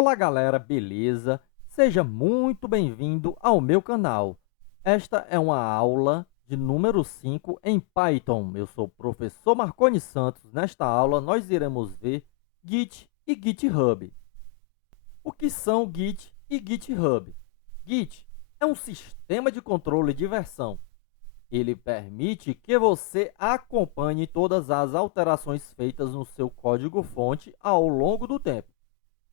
Olá galera, beleza? Seja muito bem-vindo ao meu canal. Esta é uma aula de número 5 em Python. Eu sou o professor Marconi Santos. Nesta aula nós iremos ver Git e GitHub. O que são Git e GitHub? Git é um sistema de controle de versão. Ele permite que você acompanhe todas as alterações feitas no seu código-fonte ao longo do tempo.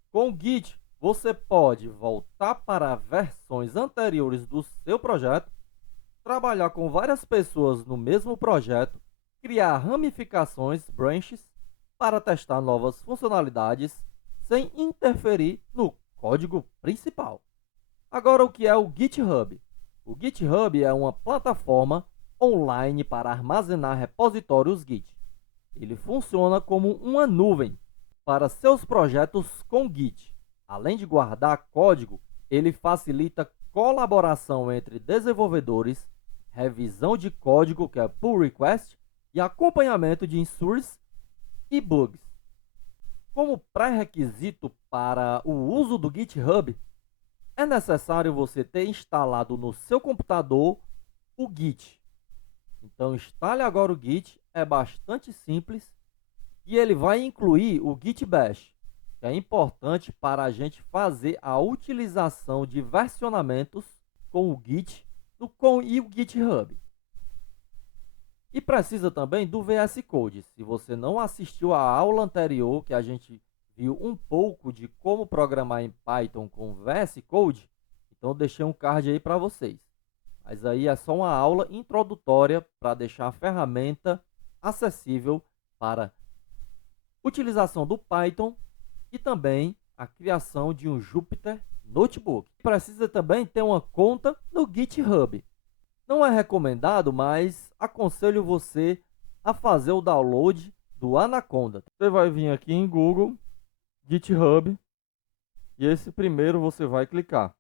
Com o Git, você pode voltar para versões anteriores do seu projeto, trabalhar com várias pessoas no mesmo projeto, criar ramificações, branches, para testar novas funcionalidades sem interferir no código principal. Agora, o que é o GitHub? O GitHub é uma plataforma online para armazenar repositórios Git. Ele funciona como uma nuvem para seus projetos com Git. Além de guardar código, ele facilita colaboração entre desenvolvedores, revisão de código, que é pull request, e acompanhamento de issues e bugs. Como pré-requisito para o uso do GitHub, é necessário você ter instalado no seu computador o Git. Então instale agora o Git, é bastante simples. E ele vai incluir o Git Bash, que é importante para a gente fazer a utilização de versionamentos com o Git e o GitHub. E precisa também do VS Code. Se você não assistiu à aula anterior, que a gente viu um pouco de como programar em Python com VS Code, então eu deixei um card aí para vocês. Mas aí é só uma aula introdutória para deixar a ferramenta acessível para utilização do Python e também a criação de um Jupyter Notebook. Precisa também ter uma conta no GitHub. Não é recomendado, mas aconselho você a fazer o download do Anaconda. Você vai vir aqui em Google, GitHub, e esse primeiro você vai clicar.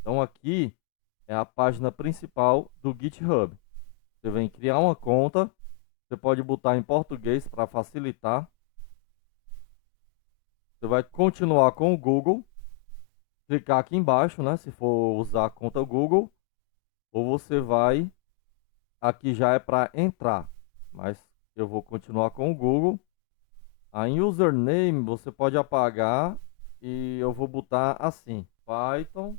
Então aqui é a página principal do GitHub. Você vem criar uma conta, você pode botar em português para facilitar. Você vai continuar com o Google, clicar aqui embaixo, né, se for usar a conta Google, ou você vai, aqui já é para entrar, mas eu vou continuar com o Google. A username você pode apagar e eu vou botar assim, Python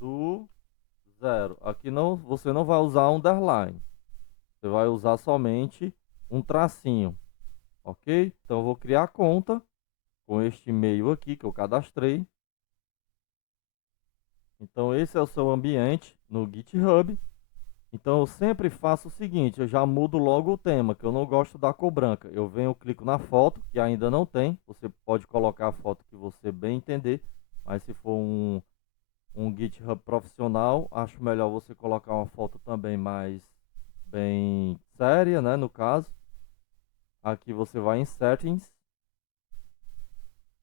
do zero. Aqui não, você não vai usar underline, você vai usar somente um tracinho, ok? Então eu vou criar a conta com este e-mail aqui que eu cadastrei. Então esse é o seu ambiente no GitHub. Então eu sempre faço o seguinte, eu já mudo logo o tema, que eu não gosto da cor branca. Eu venho, clico na foto, que ainda não tem. Você pode colocar a foto que você bem entender, mas se for um GitHub profissional, acho melhor você colocar uma foto também mais bem séria, né, no caso. Aqui você vai em Settings.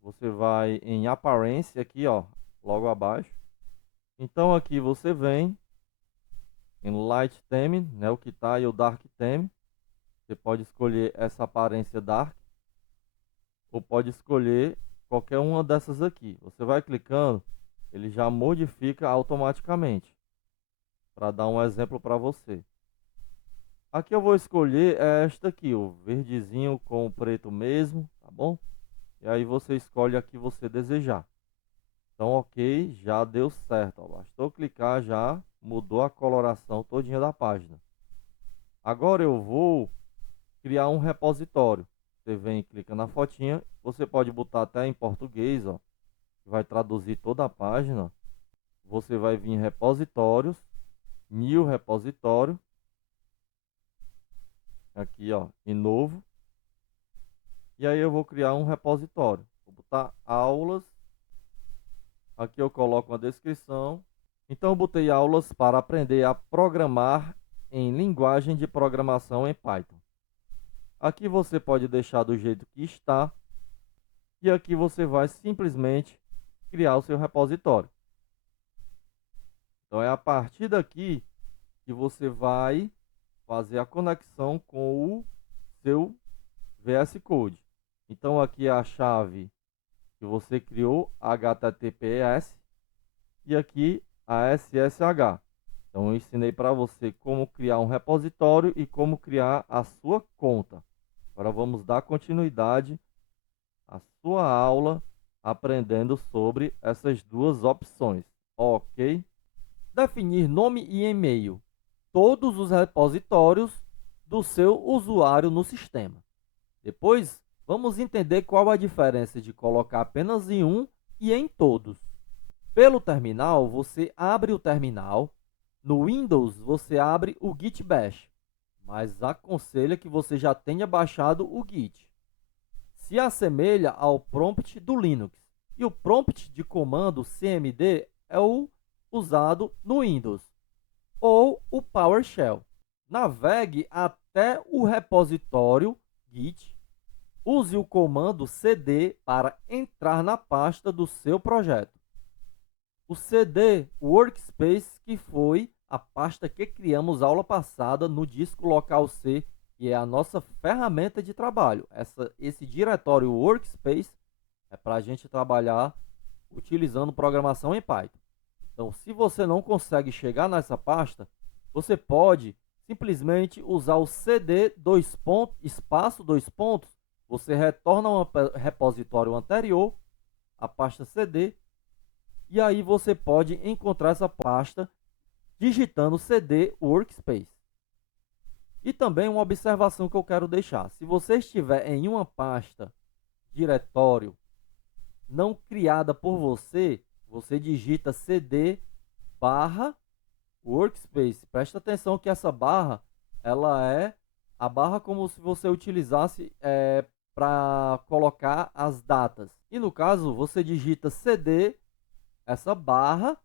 Você vai em Aparência aqui, ó, logo abaixo. Então aqui você vem em Light Theme, né, o que tá, e o Dark Theme. Você pode escolher essa aparência Dark, ou pode escolher qualquer uma dessas aqui. Você vai clicando, ele já modifica automaticamente. Para dar um exemplo para você. Aqui eu vou escolher esta aqui, o verdezinho com o preto mesmo, tá bom? E aí você escolhe a que você desejar. Então, ok, já deu certo, ó. Bastou clicar, já mudou a coloração todinha da página. Agora eu vou criar um repositório. Você vem e clica na fotinha, você pode botar até em português, ó, que vai traduzir toda a página. Você vai vir em repositórios, new repositório, aqui ó, em novo. E aí eu vou criar um repositório. Vou botar aulas. Aqui eu coloco uma descrição. Então eu botei aulas para aprender a programar em linguagem de programação em Python. Aqui você pode deixar do jeito que está. E aqui você vai simplesmente criar o seu repositório. Então é a partir daqui que você vai fazer a conexão com o seu VS Code. Então aqui é a chave que você criou HTTPS e aqui a SSH. Então eu ensinei para você como criar um repositório e como criar a sua conta. Agora vamos dar continuidade à sua aula aprendendo sobre essas duas opções, ok? Definir nome e e-mail. Todos os repositórios do seu usuário no sistema. Depois, vamos entender qual a diferença de colocar apenas em um e em todos. Pelo terminal, você abre o terminal. No Windows, você abre o Git Bash, mas aconselho que você já tenha baixado o Git. Se assemelha ao prompt do Linux. E o prompt de comando cmd é o usado no Windows, ou o PowerShell. Navegue até o repositório Git. Use o comando cd para entrar na pasta do seu projeto. O cd Workspace, que foi a pasta que criamos aula passada no disco local C, que é a nossa ferramenta de trabalho. Esse diretório Workspace é para a gente trabalhar utilizando programação em Python. Então, se você não consegue chegar nessa pasta, você pode simplesmente usar o cd espaço 2 pontos, você retorna ao repositório anterior, a pasta cd, e aí você pode encontrar essa pasta digitando cd Workspace. E também uma observação que eu quero deixar. Se você estiver em uma pasta, diretório, não criada por você, você digita cd barra Workspace. Presta atenção que essa barra, ela é a barra como se você utilizasse para colocar as datas. E no caso, você digita cd, essa barra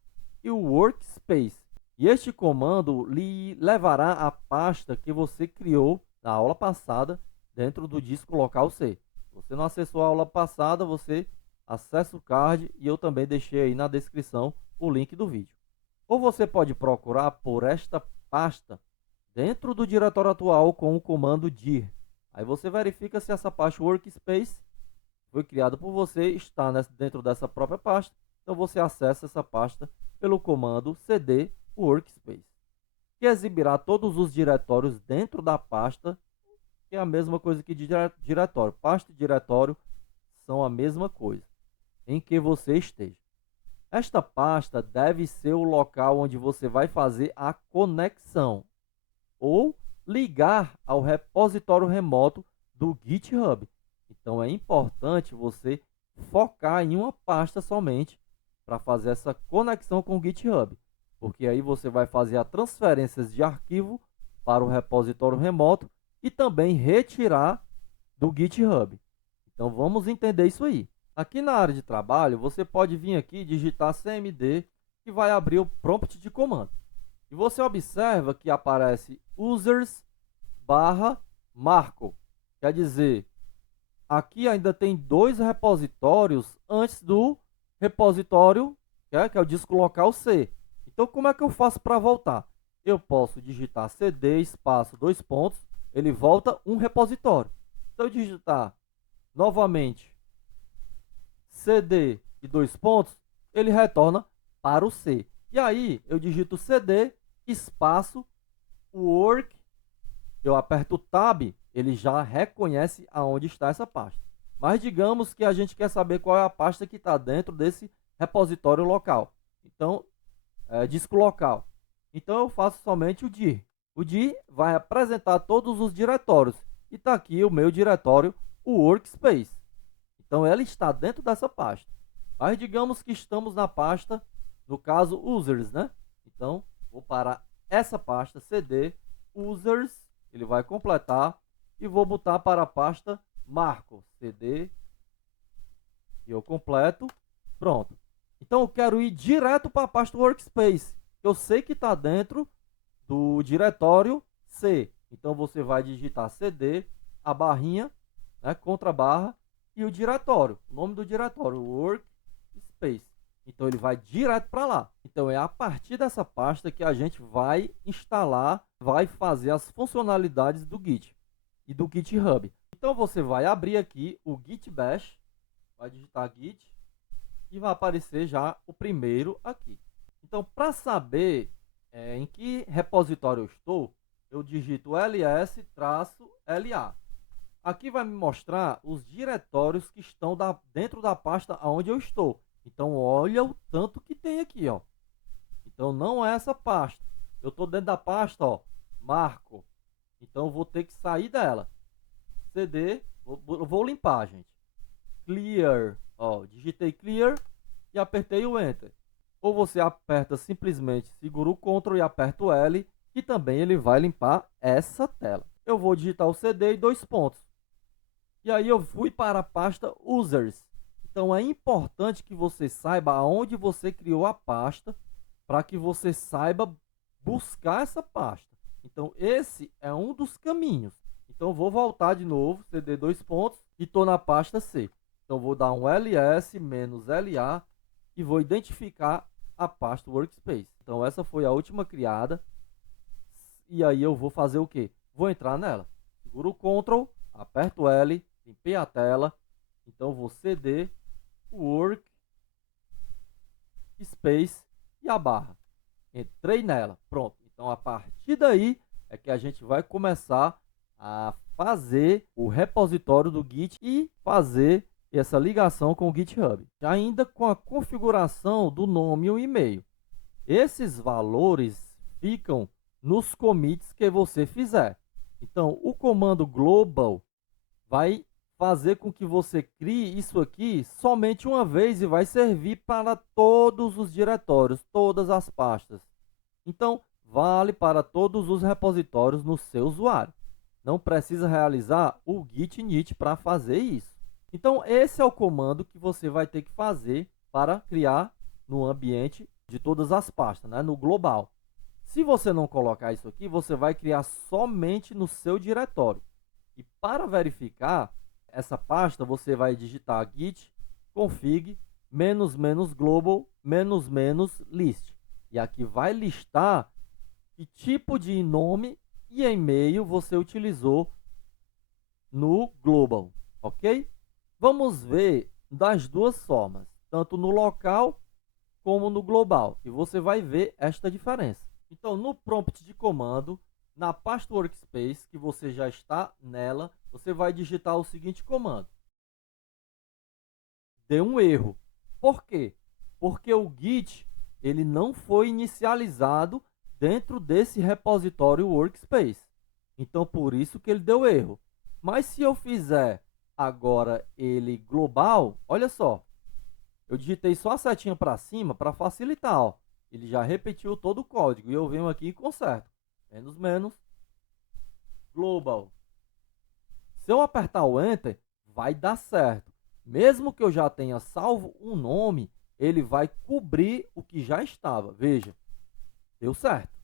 e o Workspace. E este comando lhe levará à pasta que você criou na aula passada dentro do disco local C. Se você não acessou a aula passada, você acessa o card e eu também deixei aí na descrição o link do vídeo. Ou você pode procurar por esta pasta dentro do diretório atual com o comando dir. Aí você verifica se essa pasta Workspace foi criada por você, está dentro dessa própria pasta. Então você acessa essa pasta pelo comando cd Workspace, que exibirá todos os diretórios dentro da pasta, que é a mesma coisa que diretório. Pasta e diretório são a mesma coisa, em que você esteja. Esta pasta deve ser o local onde você vai fazer a conexão ou ligar ao repositório remoto do GitHub. Então é importante você focar em uma pasta somente para fazer essa conexão com o GitHub, porque aí você vai fazer as transferências de arquivo para o repositório remoto e também retirar do GitHub. Então vamos entender isso aí. Aqui na área de trabalho, você pode vir aqui e digitar cmd, que vai abrir o prompt de comando. E você observa que aparece users barra Marco. Quer dizer, aqui ainda tem dois repositórios antes do repositório, que é o disco local C. Então, como é que eu faço para voltar? Eu posso digitar cd espaço 2 pontos, ele volta um repositório. Se eu digitar novamente cd e 2 pontos, ele retorna para o C. E aí eu digito cd espaço work, eu aperto o tab, ele já reconhece aonde está essa pasta. Mas digamos que a gente quer saber qual é a pasta que está dentro desse repositório local. Então, disco local. Então eu faço somente o dir. O dir vai apresentar todos os diretórios. E está aqui o meu diretório, o Workspace. Então ela está dentro dessa pasta. Mas digamos que estamos na pasta, no caso, users, né? Então, vou para essa pasta, cd, users, ele vai completar, e vou botar para a pasta Marco, cd, e eu completo, pronto. Então eu quero ir direto para a pasta Workspace, que eu sei que está dentro do diretório C. Então você vai digitar cd, a barrinha, né, contra a barra, e o diretório, o nome do diretório, Workspace. Então ele vai direto para lá. Então é a partir dessa pasta que a gente vai instalar, vai fazer as funcionalidades do Git e do GitHub. Então você vai abrir aqui o Git Bash vai digitar git e vai aparecer já o primeiro aqui. Então, para saber em que repositório eu estou, eu digito ls-la. Aqui vai me mostrar os diretórios que estão dentro da pasta onde eu estou. Então, olha o tanto que tem aqui, ó. Então, não é essa pasta. Eu estou dentro da pasta, ó, Marco. Então, eu vou ter que sair dela. CD, vou limpar, gente. Clear, ó, digitei clear e apertei o Enter. Ou você aperta simplesmente, segura o Ctrl e aperta o L, que também ele vai limpar essa tela. Eu vou digitar o CD e 2 pontos. E aí eu fui para a pasta Users. Então é importante que você saiba aonde você criou a pasta, para que você saiba buscar essa pasta. Então esse é um dos caminhos. Então vou voltar de novo, CD 2 pontos, e estou na pasta C. Então vou dar um ls-la e vou identificar a pasta Workspace. Então essa foi a última criada. E aí eu vou fazer o quê? Vou entrar nela. Seguro o Ctrl, aperto o L, limpei a tela. Então vou CD, Workspace e a barra. Entrei nela. Pronto. Então a partir daí é que a gente vai começar a fazer o repositório do Git e fazer essa ligação com o GitHub. Ainda com a configuração do nome e o e-mail. Esses valores ficam nos commits que você fizer. Então, o comando global vai fazer com que você crie isso aqui somente uma vez e vai servir para todos os diretórios, todas as pastas. Então, vale para todos os repositórios no seu usuário. Não precisa realizar o git init para fazer isso. Então, esse é o comando que você vai ter que fazer para criar no ambiente de todas as pastas, né? No global. Se você não colocar isso aqui, você vai criar somente no seu diretório. E para verificar essa pasta, você vai digitar git config --global --list. E aqui vai listar que tipo de nome e e-mail você utilizou no global, ok? Vamos ver das duas formas, tanto no local como no global, e você vai ver esta diferença. Então, no prompt de comando, na pasta Workspace, que você já está nela, você vai digitar o seguinte comando. Deu um erro. Por quê? Porque o Git ele não foi inicializado dentro desse repositório Workspace. Então, por isso que ele deu erro. Mas se eu fizer agora ele global, olha só. Eu digitei só a setinha para cima para facilitar, ó. Ele já repetiu todo o código e eu venho aqui e conserto. Global. Se eu apertar o Enter, vai dar certo. Mesmo que eu já tenha salvo um nome, ele vai cobrir o que já estava. Veja, deu certo.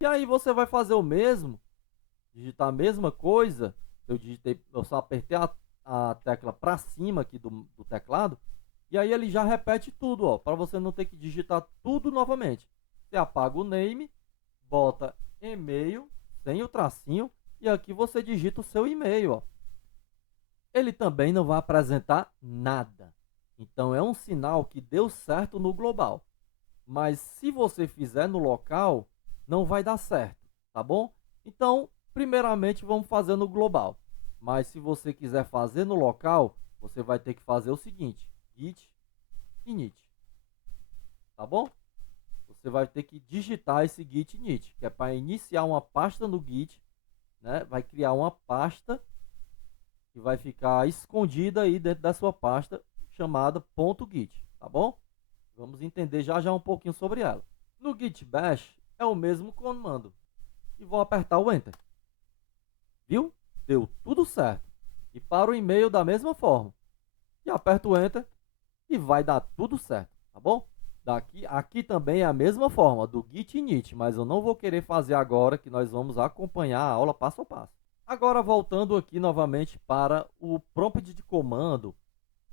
E aí você vai fazer o mesmo, digitar a mesma coisa. Eu só apertei a tecla para cima aqui do teclado. E aí ele já repete tudo, ó, para você não ter que digitar tudo novamente. Você apaga o name, bota e-mail, sem o tracinho, e aqui você digita o seu e-mail, ó. Ele também não vai apresentar nada. Então é um sinal que deu certo no global. Mas se você fizer no local, não vai dar certo, tá bom? Então, primeiramente vamos fazer no global. Mas se você quiser fazer no local, você vai ter que fazer o seguinte: git init, tá bom? Você vai ter que digitar esse git init, que é para iniciar uma pasta no Git, né? Vai criar uma pasta que vai ficar escondida aí dentro da sua pasta chamada .git, tá bom? Vamos entender já já um pouquinho sobre ela. No Git Bash é o mesmo comando e vou apertar o Enter. Viu? Deu tudo certo. E para o e-mail da mesma forma. E aperto o Enter e vai dar tudo certo, tá bom? Aqui também é a mesma forma do git init, mas eu não vou querer fazer agora, que nós vamos acompanhar a aula passo a passo. Agora voltando aqui novamente para o prompt de comando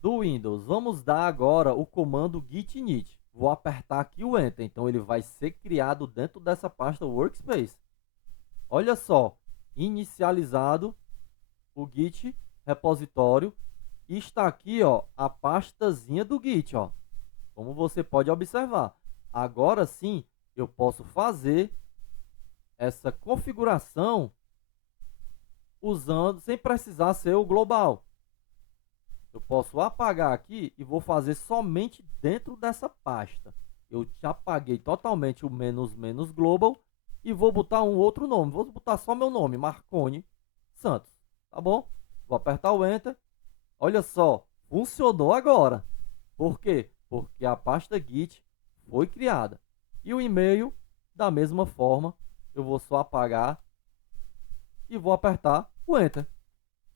do Windows, vamos dar agora o comando git init. Vou apertar aqui o Enter, então ele vai ser criado dentro dessa pasta Workspace. Olha só, inicializado o Git repositório E está aqui, ó, a pastazinha do Git, ó. Como você pode observar. Agora sim, eu posso fazer essa configuração usando, sem precisar ser o global. Eu posso apagar aqui e vou fazer somente dentro dessa pasta. Eu já apaguei totalmente o menos global e vou botar um outro nome. Vou botar só meu nome, Marconi Santos, tá bom? Vou apertar o Enter. Olha só, funcionou agora. Por quê? Porque a pasta Git foi criada. E o e-mail, da mesma forma, eu vou só apagar e vou apertar o Enter.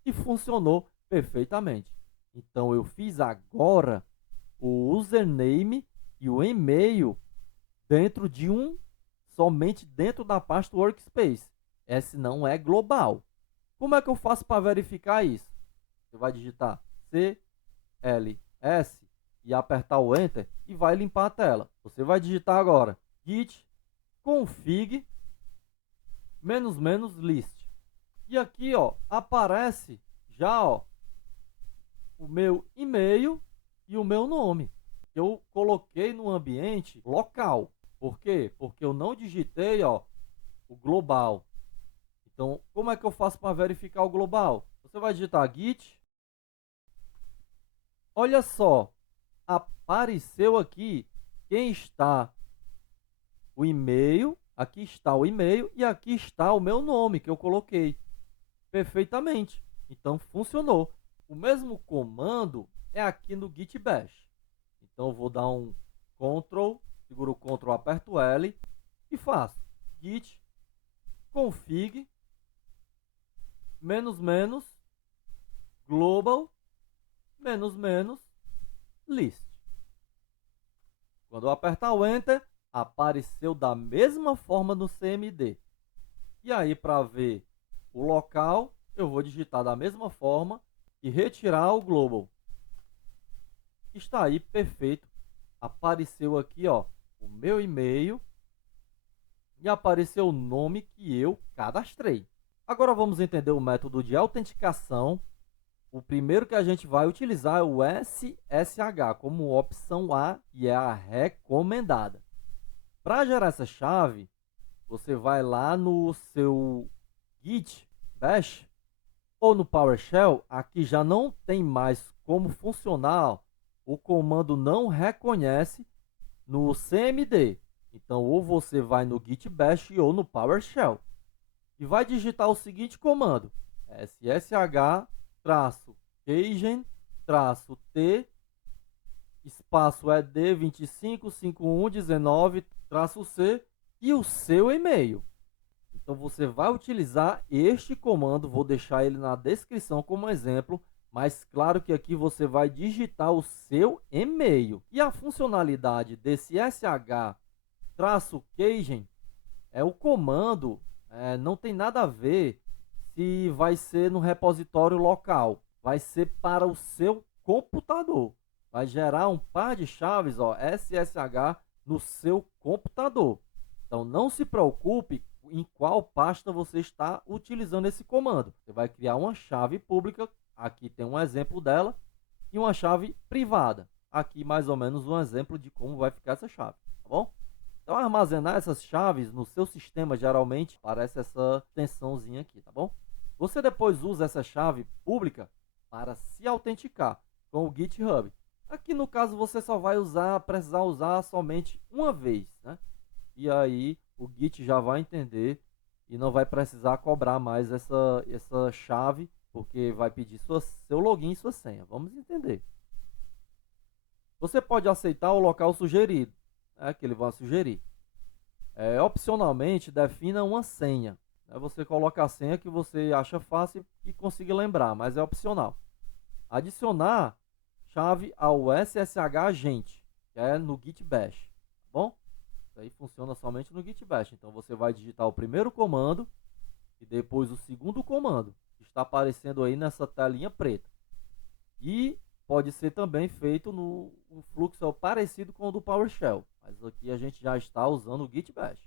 E funcionou perfeitamente. Então eu fiz agora o username e o e-mail dentro de somente dentro da pasta Workspace. Esse não é global. Como é que eu faço para verificar isso? Você vai digitar CLS e apertar o Enter e vai limpar a tela. Você vai digitar agora git config --list. E aqui, ó, aparece já, ó, o meu e-mail e o meu nome. Eu coloquei no ambiente local. Por quê? Porque eu não digitei, ó, o global. Então, como é que eu faço para verificar o global? Você vai digitar git. Olha só, apareceu aqui quem está o e-mail, aqui está o e-mail e aqui está o meu nome que eu coloquei. Perfeitamente. Então, funcionou. O mesmo comando é aqui no Git Bash. Então, eu vou dar um Ctrl, seguro o Ctrl, aperto L e faço git config global list. Quando eu apertar o Enter, apareceu da mesma forma no CMD. E aí, para ver o local, eu vou digitar da mesma forma e retirar o global. Está aí perfeito. Apareceu aqui, ó, o meu e-mail e apareceu o nome que eu cadastrei. Agora vamos entender o método de autenticação. O primeiro que a gente vai utilizar é o SSH como opção A e é a recomendada. Para gerar essa chave, você vai lá no seu Git Bash ou no PowerShell. Aqui já não tem mais como funcionar. O comando não reconhece no CMD. Então, ou você vai no Git Bash ou no PowerShell. E vai digitar o seguinte comando: ssh-keygen-t espaço ed 255119-c e o seu e-mail. Então, você vai utilizar este comando. Vou deixar ele na descrição como exemplo. Mas claro que aqui você vai digitar o seu e-mail. E a funcionalidade desse sh-keygen é o comando, não tem nada a ver se vai ser no repositório local. Vai ser para o seu computador. Vai gerar um par de chaves, ó, SSH, no seu computador. Então não se preocupe em qual pasta você está utilizando esse comando. Você vai criar uma chave pública. Aqui tem um exemplo dela, e uma chave privada. Aqui mais ou menos um exemplo de como vai ficar essa chave, tá bom? Então armazenar essas chaves no seu sistema geralmente aparece essa extensãozinha aqui, tá bom? Você depois usa essa chave pública para se autenticar com o GitHub. Aqui no caso você só vai precisar usar somente uma vez, né? E aí o Git já vai entender e não vai precisar cobrar mais essa chave, porque vai pedir seu login e sua senha. Vamos entender. Você pode aceitar o local sugerido, que ele vai sugerir. Opcionalmente, defina uma senha. Você coloca a senha que você acha fácil e consiga lembrar, mas é opcional. Adicionar chave ao SSH agente, que é no Git Bash, tá bom? Isso aí funciona somente no Git Bash. Então você vai digitar o primeiro comando e depois o segundo comando, que está aparecendo aí nessa telinha preta. E pode ser também feito no fluxo parecido com o do PowerShell, mas aqui a gente já está usando o Git Bash.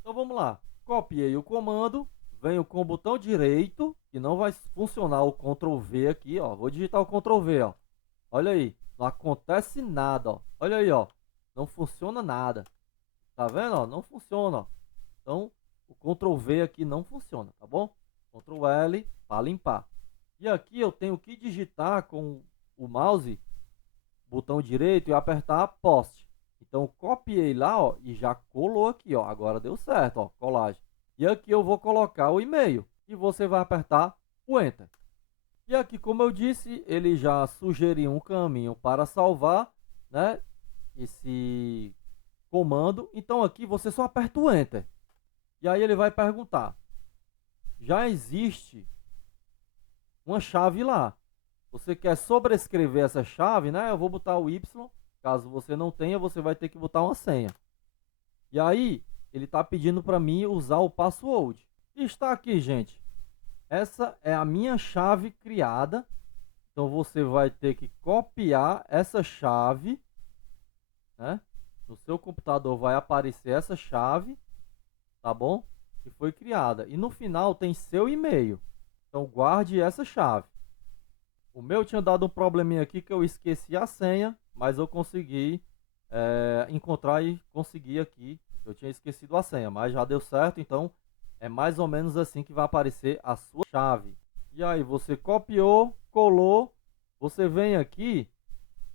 Então vamos lá, copiei o comando, venho com o botão direito, que não vai funcionar o Ctrl V aqui, ó. Vou digitar o Ctrl V, ó. Olha aí, não acontece nada, ó. Olha aí, ó. Não funciona nada. Tá vendo, ó? Não funciona, ó. Então, o Ctrl V aqui não funciona, tá bom? Ctrl L para limpar. E aqui eu tenho que digitar com o mouse, botão direito e apertar Post. Então, copiei lá, ó, e já colou aqui, ó. Agora deu certo, ó, colagem. E aqui eu vou colocar o e-mail e você vai apertar o Enter. E aqui, como eu disse, ele já sugeriu um caminho para salvar, né, esse comando. Então aqui você só aperta o Enter. E aí ele vai perguntar: já existe uma chave lá? Você quer sobrescrever essa chave, né? Eu vou botar o Y. Caso você não tenha, você vai ter que botar uma senha. E aí ele está pedindo para mim usar o password. E está aqui, gente. Essa é a minha chave criada. Então você vai ter que copiar essa chave, né? No seu computador vai aparecer essa chave, tá bom? Que foi criada. E no final tem seu e-mail. Então guarde essa chave. O meu tinha dado um probleminha aqui que eu esqueci a senha, mas eu consegui encontrar e consegui aqui. Eu tinha esquecido a senha, mas já deu certo. Então é mais ou menos assim que vai aparecer a sua chave. E aí você copiou, colou, você vem aqui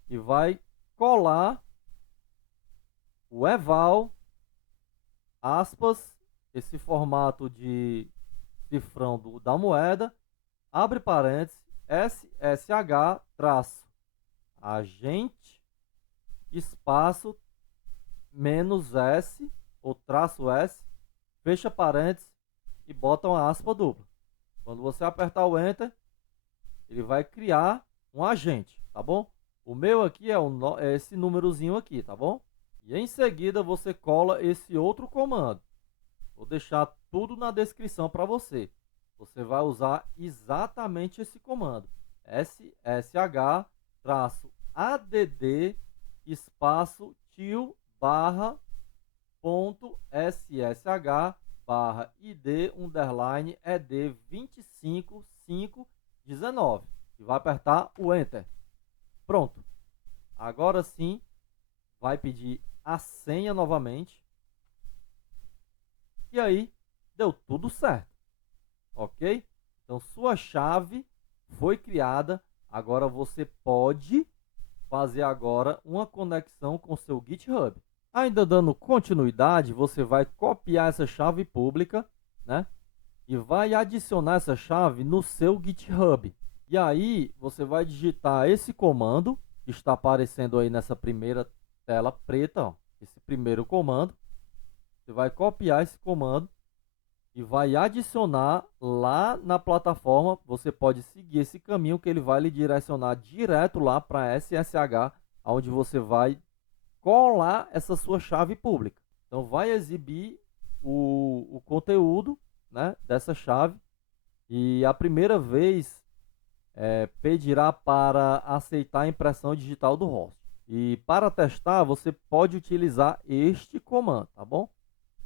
e vai colar o eval, aspas, esse formato de cifrão da moeda, abre parênteses, SSH traço agente espaço menos S ou traço S, fecha parênteses e bota uma aspa dupla. Quando você apertar o Enter, ele vai criar um agente, tá bom? O meu aqui é esse númerozinho aqui, tá bom? E em seguida você cola esse outro comando. Vou deixar tudo na descrição para você. Você vai usar exatamente esse comando. SSH-add espaço til barra ponto ssh barra id underline ed 25519 e vai apertar o Enter. Pronto. Agora sim vai pedir a senha novamente. E aí deu tudo certo. Ok? Então sua chave foi criada. Agora você pode fazer agora uma conexão com seu GitHub. Ainda dando continuidade, você vai copiar essa chave pública, né? E vai adicionar essa chave no seu GitHub. E aí você vai digitar esse comando que está aparecendo aí nessa primeira tela preta, ó, esse primeiro comando. Você vai copiar esse comando e vai adicionar lá na plataforma. Você pode seguir esse caminho que ele vai lhe direcionar direto lá para SSH, onde você vai colar essa sua chave pública. Então vai exibir o conteúdo, né, dessa chave, e a primeira vez pedirá para aceitar a impressão digital do host. E para testar você pode utilizar este comando, tá bom?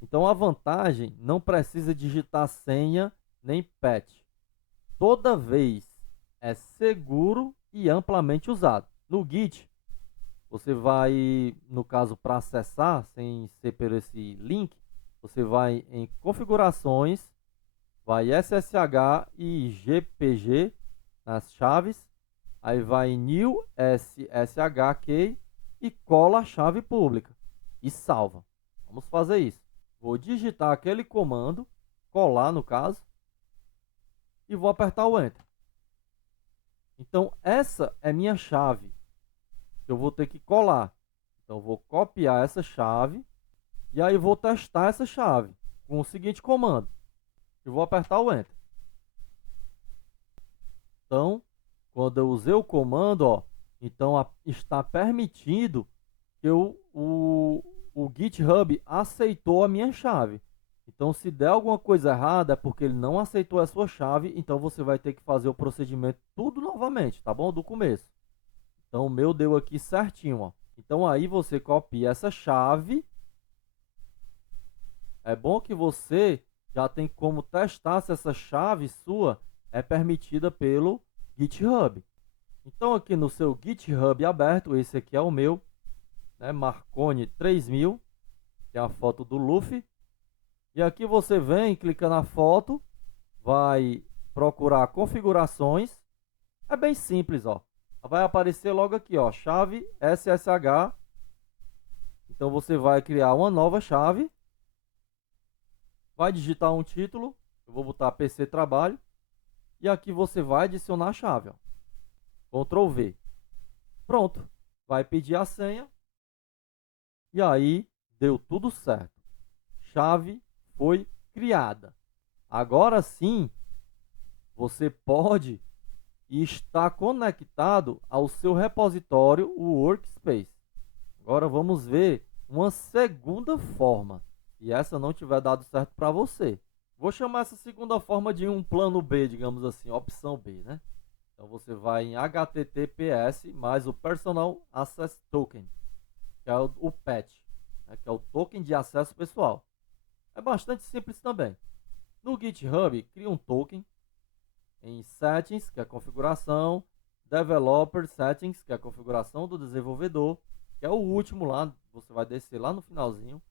Então a vantagem, não precisa digitar senha nem patch. Toda vez é seguro e amplamente usado. No Git, você vai, no caso para acessar, sem ser por esse link, você vai em configurações, vai SSH e GPG nas chaves, aí vai em New SSH Key e cola a chave pública e salva. Vamos fazer isso. Vou digitar aquele comando, colar no caso, e vou apertar o Enter. Então essa é minha chave que eu vou ter que colar. Então eu vou copiar essa chave e aí vou testar essa chave com o seguinte comando. E vou apertar o Enter. Então, quando eu usei o comando, ó, então está permitido que o GitHub aceitou a minha chave. Então, se der alguma coisa errada, é porque ele não aceitou a sua chave, então você vai ter que fazer o procedimento tudo novamente, tá bom? Do começo. Então, o meu deu aqui certinho, ó. Então, aí você copia essa chave. É bom que você já tem como testar se essa chave sua é permitida pelo GitHub. Então aqui no seu GitHub aberto, esse aqui é o meu, né, Marconi 3000, que é a foto do Luffy. E aqui você vem, clica na foto, vai procurar configurações. É bem simples, ó. Vai aparecer logo aqui, ó, chave SSH. Então você vai criar uma nova chave. Vai digitar um título. Eu vou botar PC Trabalho. E aqui você vai adicionar a chave, ó. Ctrl V. Pronto. Vai pedir a senha. E aí deu tudo certo. Chave foi criada. Agora sim, você pode estar conectado ao seu repositório, o Workspace. Agora vamos ver uma segunda forma. E essa não tiver dado certo para você. Vou chamar essa segunda forma de um plano B, digamos assim, opção B, né? Então você vai em HTTPS mais o Personal Access Token, que é o PAT, né? Que é o token de acesso pessoal. É bastante simples também. No GitHub, cria um token em Settings, que é a configuração, Developer Settings, que é a configuração do desenvolvedor, que é o último lá, você vai descer lá no finalzinho.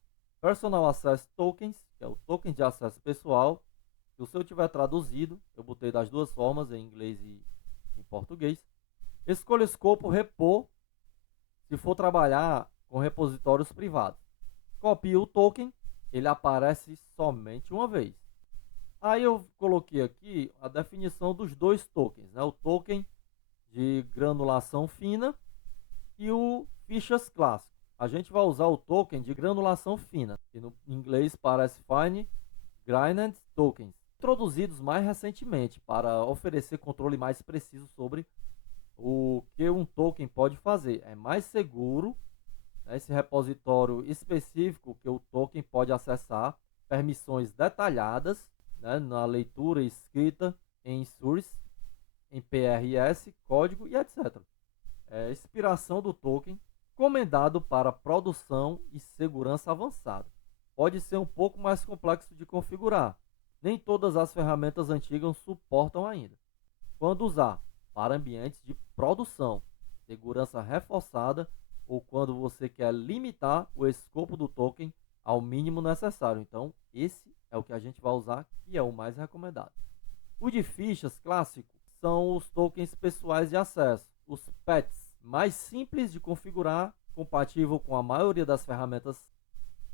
Personal Access Tokens, que é o token de acesso pessoal. Se o seu tiver traduzido, eu botei das duas formas, em inglês e em português. Escolha o escopo repo, se for trabalhar com repositórios privados. Copie o token, ele aparece somente uma vez. Aí eu coloquei aqui a definição dos dois tokens, né? O token de granulação fina e o fichas clássico. A gente vai usar o token de granulação fina, que no inglês parece Fine Grained Tokens, introduzidos mais recentemente para oferecer controle mais preciso sobre o que um token pode fazer. É mais seguro, né, esse repositório específico que o token pode acessar, permissões detalhadas, né, na leitura e escrita, em source, em PRS, código e etc. Expiração do token, recomendado para produção e segurança avançada. Pode ser um pouco mais complexo de configurar. Nem todas as ferramentas antigas suportam ainda. Quando usar? Para ambientes de produção, segurança reforçada ou quando você quer limitar o escopo do token ao mínimo necessário. Então, esse é o que a gente vai usar, que é o mais recomendado. O de fichas clássico são os tokens pessoais de acesso, os PETs, mais simples de configurar, compatível com a maioria das ferramentas.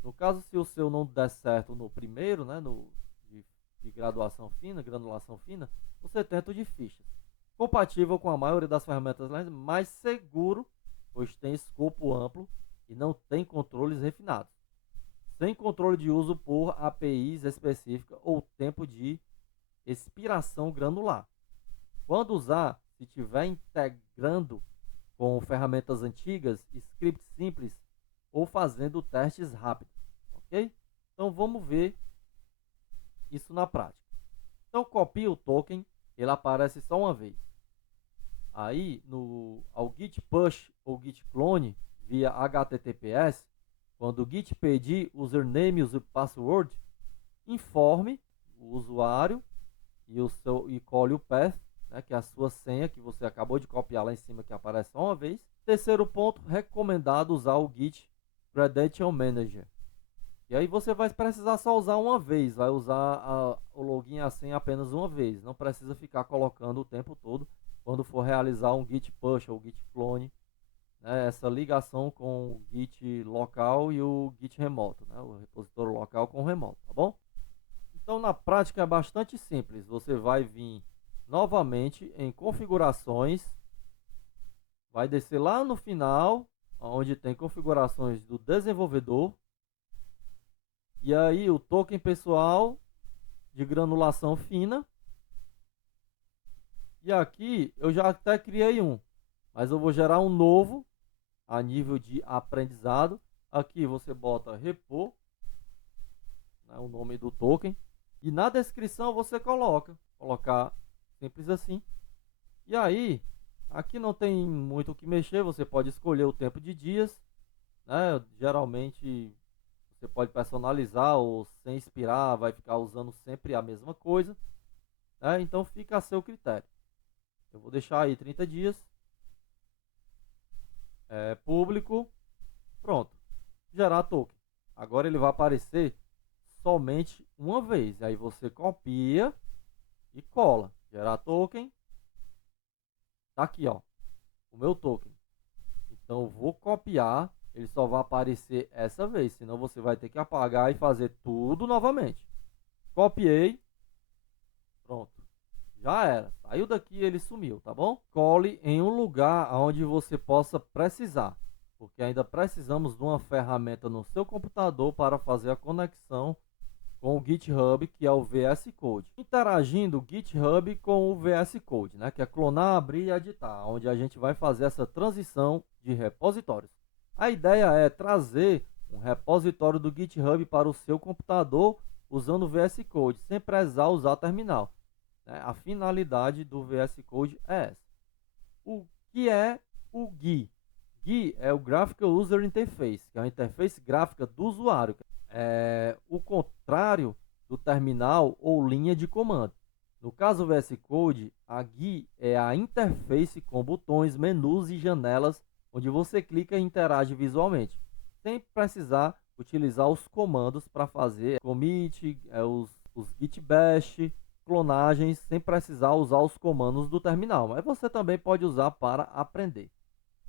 No caso, se o seu não der certo no primeiro, né, de graduação fina, granulação fina, você tenta o de fichas. Compatível com a maioria das ferramentas, mais seguro, pois tem escopo amplo e não tem controles refinados. Sem controle de uso por APIs específica ou tempo de expiração granular. Quando usar, se estiver integrando com ferramentas antigas, scripts simples ou fazendo testes rápidos, ok? Então vamos ver isso na prática. Então copia o token, ele aparece só uma vez. Aí ao git push ou git clone via HTTPS, quando o git pedir username e password, informe o usuário e cole o path, né, que é a sua senha que você acabou de copiar lá em cima, que aparece só uma vez. Terceiro ponto, recomendado usar o Git Credential Manager. E aí você vai precisar só usar uma vez, vai usar o login e a senha apenas uma vez. Não precisa ficar colocando o tempo todo quando for realizar um Git push ou Git clone, né, essa ligação com o Git local e o Git remoto, né, o repositório local com o remoto, tá bom? Então na prática é bastante simples. Você vai vir novamente em configurações, vai descer lá no final, onde tem configurações do desenvolvedor, e aí o token pessoal de granulação fina. E aqui eu já até criei um, mas eu vou gerar um novo a nível de aprendizado. Aqui você bota repo, né, o nome do token, e na descrição você colocar simples assim. E aí, aqui não tem muito o que mexer, você pode escolher o tempo de dias, né? Geralmente Você pode personalizar ou sem inspirar, vai ficar usando sempre a mesma coisa, né? Então fica a seu critério. Eu vou deixar aí 30 dias, público, pronto, gerar token. Agora ele vai aparecer somente uma vez, aí você copia e cola, gerar token, tá aqui ó, o meu token. Então eu vou copiar, ele só vai aparecer essa vez, senão você vai ter que apagar e fazer tudo novamente. Copiei, pronto, já era, saiu daqui, ele sumiu, tá bom? Cole em um lugar onde você possa precisar, porque ainda precisamos de uma ferramenta no seu computador para fazer a conexão com o GitHub, que é o VS Code. Interagindo o GitHub com o VS Code, né, que é clonar, abrir e editar, onde a gente vai fazer essa transição de repositórios. A ideia é trazer um repositório do GitHub para o seu computador usando o VS Code, sem precisar usar terminal. A finalidade do VS Code é essa. O que é o GUI? GUI é o Graphical User Interface, que é a interface gráfica do usuário. É o contrário do terminal ou linha de comando. No caso do VS Code, a GUI é a interface com botões, menus e janelas onde você clica e interage visualmente, sem precisar utilizar os comandos para fazer commit, os git bash, clonagens, sem precisar usar os comandos do terminal, mas você também pode usar para aprender.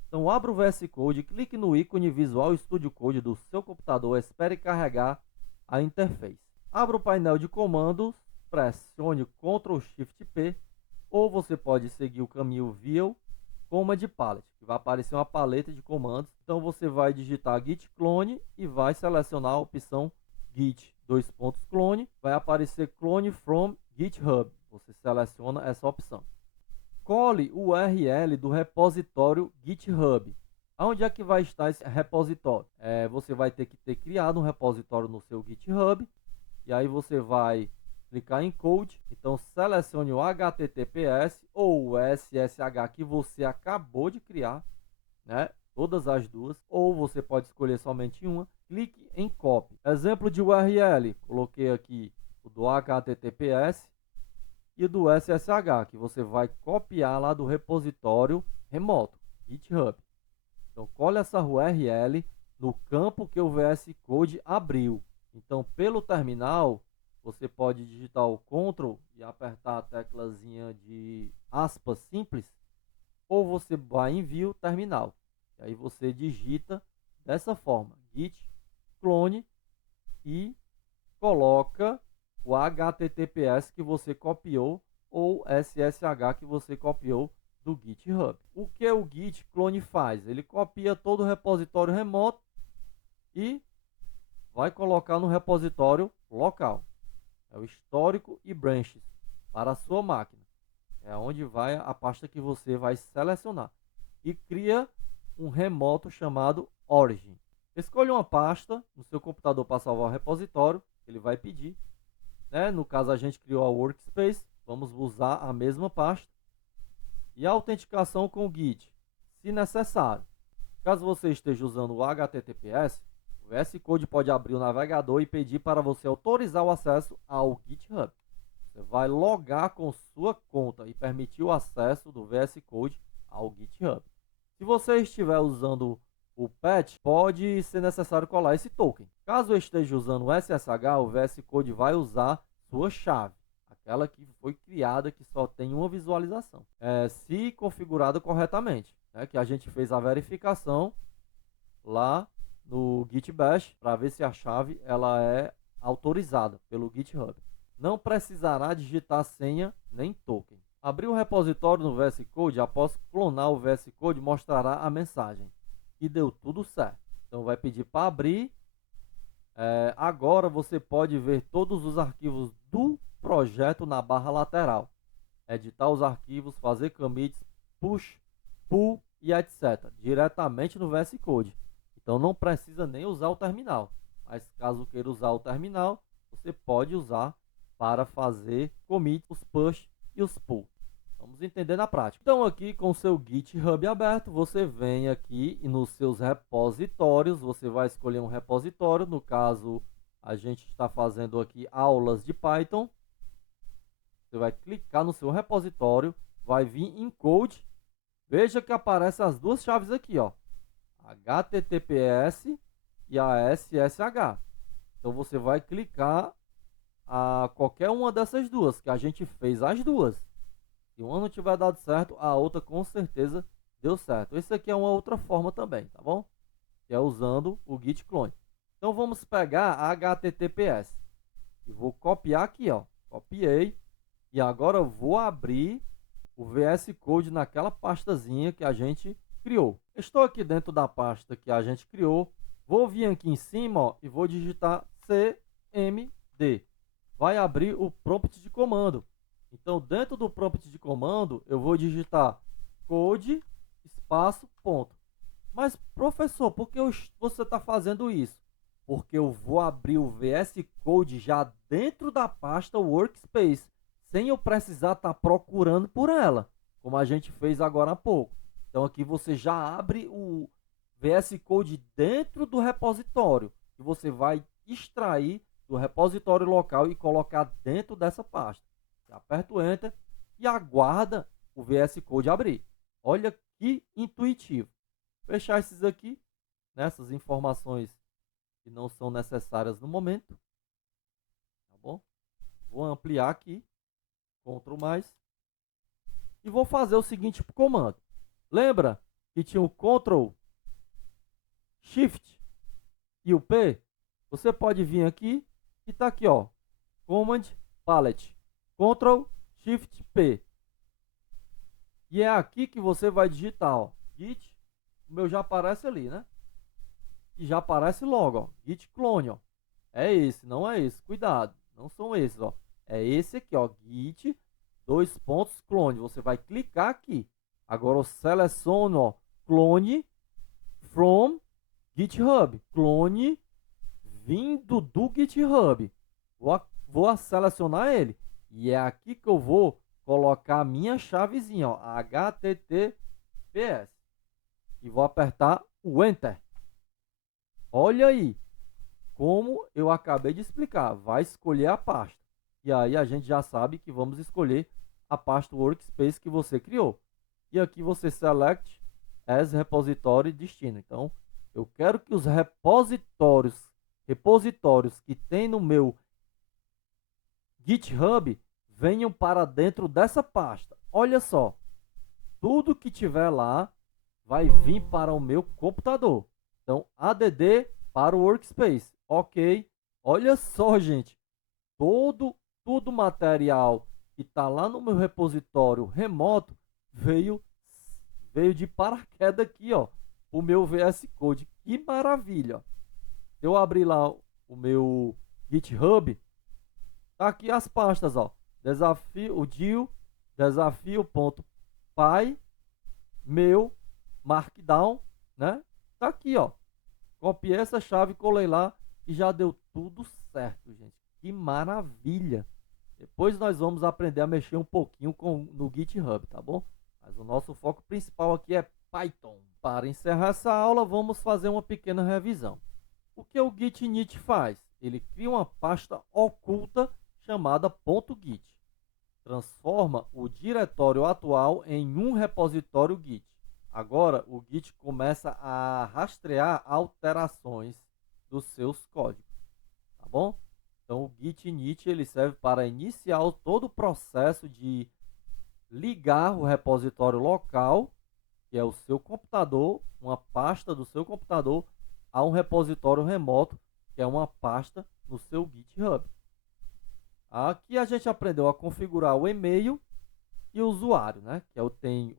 Então abra o VS Code, clique no ícone Visual Studio Code do seu computador, espere carregar a interface. Abra o painel de comandos, pressione Ctrl Shift P, ou você pode seguir o caminho View Command Palette, que vai aparecer uma paleta de comandos. Então você vai digitar git clone e vai selecionar a opção git clone, vai aparecer clone from GitHub. Você seleciona essa opção. Cole o URL do repositório GitHub. Onde é que vai estar esse repositório? Você vai ter que ter criado um repositório no seu GitHub. E aí você vai clicar em Code. Então selecione o HTTPS ou o SSH que você acabou de criar, né? Todas as duas. Ou você pode escolher somente uma. Clique em Copy. Exemplo de URL. Coloquei aqui o do HTTPS e do SSH, que você vai copiar lá do repositório remoto, GitHub. Então, cole essa URL no campo que o VS Code abriu. Então, pelo terminal, você pode digitar o Ctrl e apertar a teclazinha de aspas simples, ou você vai em View Terminal. E aí você digita dessa forma, git clone e coloca o HTTPS que você copiou ou SSH que você copiou do GitHub. O que o git clone faz? Ele copia todo o repositório remoto e vai colocar no repositório local. É o histórico e branches para a sua máquina. É onde vai a pasta que você vai selecionar. E cria um remoto chamado Origin. Escolha uma pasta no seu computador para salvar o repositório. Ele vai pedir. No caso, a gente criou a Workspace. Vamos usar a mesma pasta. E a autenticação com o Git, se necessário. Caso você esteja usando o HTTPS, o VS Code pode abrir o navegador e pedir para você autorizar o acesso ao GitHub. Você vai logar com sua conta e permitir o acesso do VS Code ao GitHub. Se você estiver usando o patch, pode ser necessário colar esse token. Caso eu esteja usando o SSH, o VS Code vai usar sua chave, aquela que foi criada, que só tem uma visualização, se configurada corretamente, que a gente fez a verificação lá no Git Bash para ver se a chave ela é autorizada pelo GitHub. Não precisará digitar senha nem token. Abrir o repositório no VS Code, após clonar o VS Code, mostrará a mensagem e deu tudo certo. Então vai pedir para abrir. Agora você pode ver todos os arquivos do projeto na barra lateral. Editar os arquivos, fazer commits, push, pull e etc. diretamente no VS Code. Então não precisa nem usar o terminal. Mas caso queira usar o terminal, você pode usar para fazer commit, os push e os pull. Então, Vamos entender na prática. Então aqui com o seu GitHub aberto, você vem aqui e nos seus repositórios, você vai escolher um repositório. No caso, a gente está fazendo aqui aulas de Python. Você vai clicar no seu repositório, vai vir em code. Veja que aparecem as duas chaves aqui, ó, HTTPS e a SSH. Então você vai clicar a qualquer uma dessas duas, que a gente fez as duas. Se uma não tiver dado certo, a outra com certeza deu certo. Esse aqui é uma outra forma também, tá bom? Que é usando o git clone. Então vamos pegar a HTTPS e vou copiar aqui, ó. Copiei e agora eu vou abrir o VS Code naquela pastazinha que a gente criou. Estou aqui dentro da pasta que a gente criou. Vou vir aqui em cima, ó, e vou digitar cmd. Vai abrir o prompt de comando. Então, dentro do prompt de comando, eu vou digitar code, espaço, ponto. Mas, professor, por que você está fazendo isso? Porque eu vou abrir o VS Code já dentro da pasta Workspace, sem eu precisar estar procurando por ela, como a gente fez agora há pouco. Então, aqui você já abre o VS Code dentro do repositório, que você vai extrair do repositório local e colocar dentro dessa pasta. Você aperta o Enter e aguarda o VS Code abrir. Olha que intuitivo. Fechar esses aqui, nessas informações que não são necessárias no momento. Tá bom? Vou ampliar aqui, Ctrl+, e vou fazer o seguinte comando. Lembra que tinha o Ctrl, Shift e o P? Você pode vir aqui e tá aqui, ó, Command Palette, Ctrl, Shift, P. E é aqui que você vai digitar, ó, Git, o meu já aparece ali, né? E já aparece logo, ó, Git clone, ó. É esse, não é esse, cuidado, não são esses, ó. É esse aqui, ó, Git, clone. Você vai clicar aqui. Agora eu seleciono, ó, clone from GitHub, clone vindo do GitHub. Vou selecionar ele. E é aqui que eu vou colocar a minha chavezinha, ó, HTTPS. E vou apertar o Enter. Olha aí, como eu acabei de explicar. Vai escolher a pasta. E aí a gente já sabe que vamos escolher a pasta Workspace que você criou. E aqui você select as repository destino. Então, eu quero que os repositórios que tem no meu GitHub venham para dentro dessa pasta. Olha só, tudo que tiver lá vai vir para o meu computador. Então, add para o Workspace. Ok. Olha só, gente. Tudo material que está lá no meu repositório remoto veio de paraquedas aqui, ó, o meu VS Code. Que maravilha. Eu abri lá o meu GitHub. Tá aqui as pastas, ó. Desafio, o DIL, desafio.py, meu, Markdown, né? Tá aqui, ó. Copiei essa chave, colei lá e já deu tudo certo, gente. Que maravilha. Depois nós vamos aprender a mexer um pouquinho no GitHub, tá bom? Mas o nosso foco principal aqui é Python. Para encerrar essa aula, vamos fazer uma pequena revisão. O que o Git init faz? Ele cria uma pasta oculta chamada .git. Transforma o diretório atual em um repositório Git. Agora o Git começa a rastrear alterações dos seus códigos, tá bom? Então o Git init ele serve para iniciar todo o processo de ligar o repositório local, que é o seu computador, uma pasta do seu computador, a um repositório remoto, que é uma pasta no seu GitHub. Aqui a gente aprendeu a configurar o e-mail e o usuário, né? Que eu tenho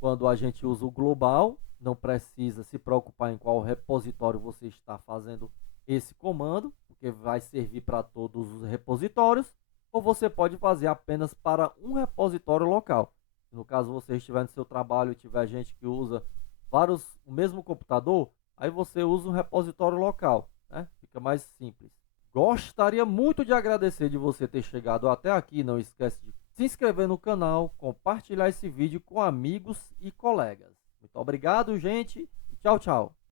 quando a gente usa o global, não precisa se preocupar em qual repositório você está fazendo esse comando, porque vai servir para todos os repositórios, ou você pode fazer apenas para um repositório local. No caso você estiver no seu trabalho e tiver gente que usa o mesmo computador, aí você usa um repositório local, né? Fica mais simples. Gostaria muito de agradecer de você ter chegado até aqui. Não esquece de se inscrever no canal, compartilhar esse vídeo com amigos e colegas. Muito obrigado, gente. Tchau, tchau.